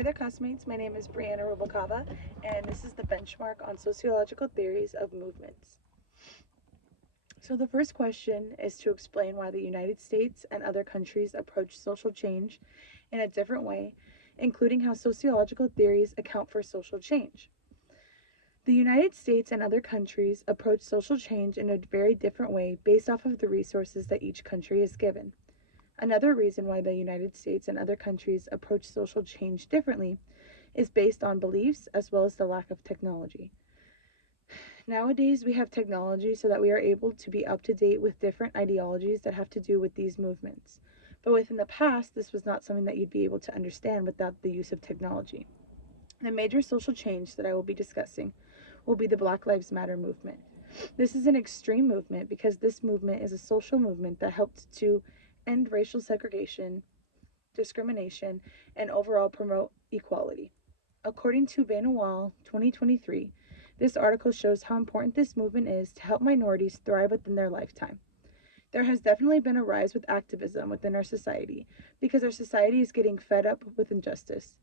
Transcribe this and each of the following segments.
Hi there, classmates. My name is Brianna Rubalcava, and this is the benchmark on sociological theories of movements. So, the first question is to explain why the United States and other countries approach social change in a different way, including how sociological theories account for social change. The United States and other countries approach social change in a very different way based off of the resources that each country is given. Another reason why the United States and other countries approach social change differently is based on beliefs as well as the lack of technology. Nowadays, we have technology so that we are able to be up to date with different ideologies that have to do with these movements. But within the past, this was not something that you'd be able to understand without the use of technology. The major social change that I will be discussing will be the Black Lives Matter movement. This is an extreme movement because this movement is a social movement that helped to end racial segregation, discrimination, and overall promote equality. According to Vanawal 2023, this article shows how important this movement is to help minorities thrive within their lifetime. There has definitely been a rise with activism within our society because our society is getting fed up with injustice.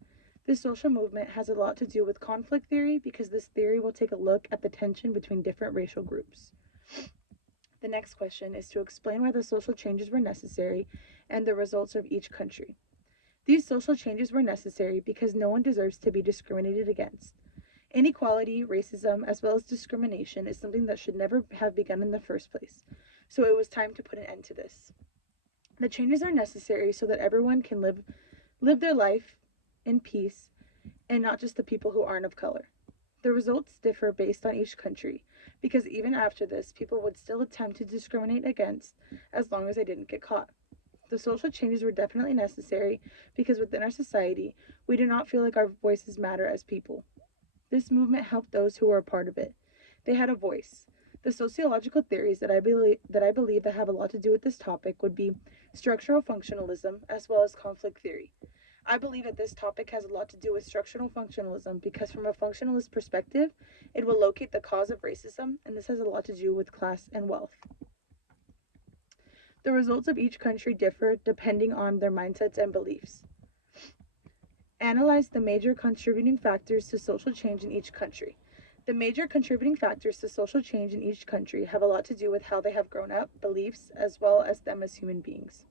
This social movement has a lot to do with conflict theory because this theory will take a look at the tension between different racial groups. The next question is to explain why the social changes were necessary and the results of each country. These social changes were necessary because no one deserves to be discriminated against. Inequality, racism, as well as discrimination is something that should never have begun in the first place, so it was time to put an end to this. The changes are necessary so that everyone can live their life in peace and not just the people who aren't of color. The results differ based on each country because even after this, people would still attempt to discriminate against as long as they didn't get caught. The social changes were definitely necessary because within our society, we do not feel like our voices matter as people. This movement helped those who were a part of it. They had a voice. The sociological theories that I believe that have a lot to do with this topic would be structural functionalism as well as conflict theory. I believe that this topic has a lot to do with structural functionalism because from a functionalist perspective, it will locate the cause of racism, and this has a lot to do with class and wealth. The results of each country differ depending on their mindsets and beliefs. Analyze the major contributing factors to social change in each country. The major contributing factors to social change in each country have a lot to do with how they have grown up, beliefs, as well as them as human beings.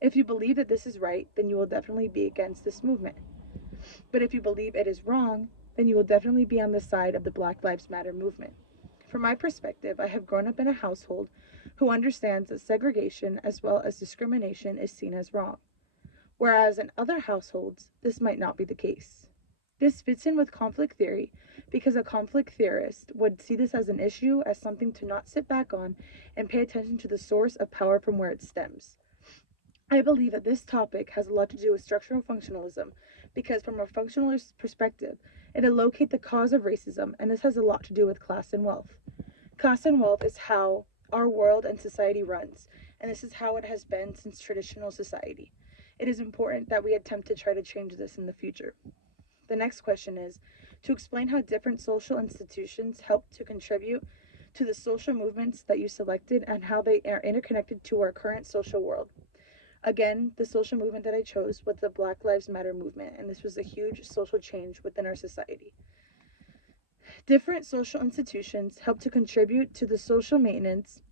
If you believe that this is right, then you will definitely be against this movement. But if you believe it is wrong, then you will definitely be on the side of the Black Lives Matter movement. From my perspective, I have grown up in a household who understands that segregation as well as discrimination is seen as wrong, whereas in other households, this might not be the case. This fits in with conflict theory because a conflict theorist would see this as an issue, as something to not sit back on and pay attention to the source of power from where it stems. I believe that this topic has a lot to do with structural functionalism because, from a functionalist perspective, it'll locate the cause of racism, and this has a lot to do with class and wealth. Class and wealth is how our world and society runs, and this is how it has been since traditional society. It is important that we attempt to try to change this in the future. The next question is to explain how different social institutions help to contribute to the social movements that you selected and how they are interconnected to our current social world. Again, the social movement that I chose was the Black Lives Matter movement, and this was a huge social change within our society. Different social institutions help to contribute to the social maintenance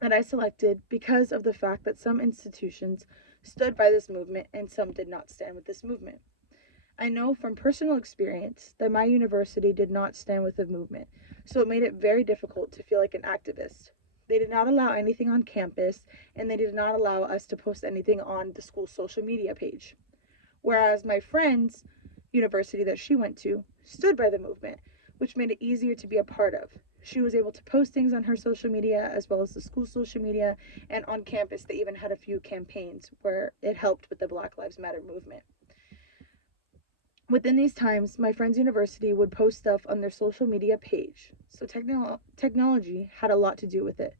that I selected because of the fact that some institutions stood by this movement and some did not stand with this movement. I know from personal experience that my university did not stand with the movement, so it made it very difficult to feel like an activist. They did not allow anything on campus, and they did not allow us to post anything on the school's social media page. Whereas my friend's university that she went to stood by the movement, which made it easier to be a part of. She was able to post things on her social media as well as the school social media, and on campus they even had a few campaigns where it helped with the Black Lives Matter movement. Within these times, my friend's university would post stuff on their social media page, so technology had a lot to do with it.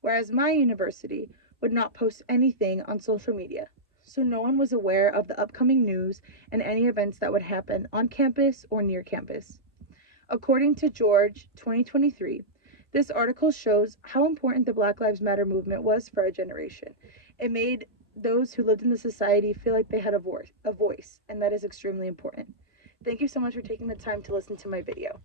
Whereas my university would not post anything on social media, so no one was aware of the upcoming news and any events that would happen on campus or near campus. According to George 2023, this article shows how important the Black Lives Matter movement was for our generation. It made those who lived in the society feel like they had a voice, and that is extremely important. Thank you so much for taking the time to listen to my video.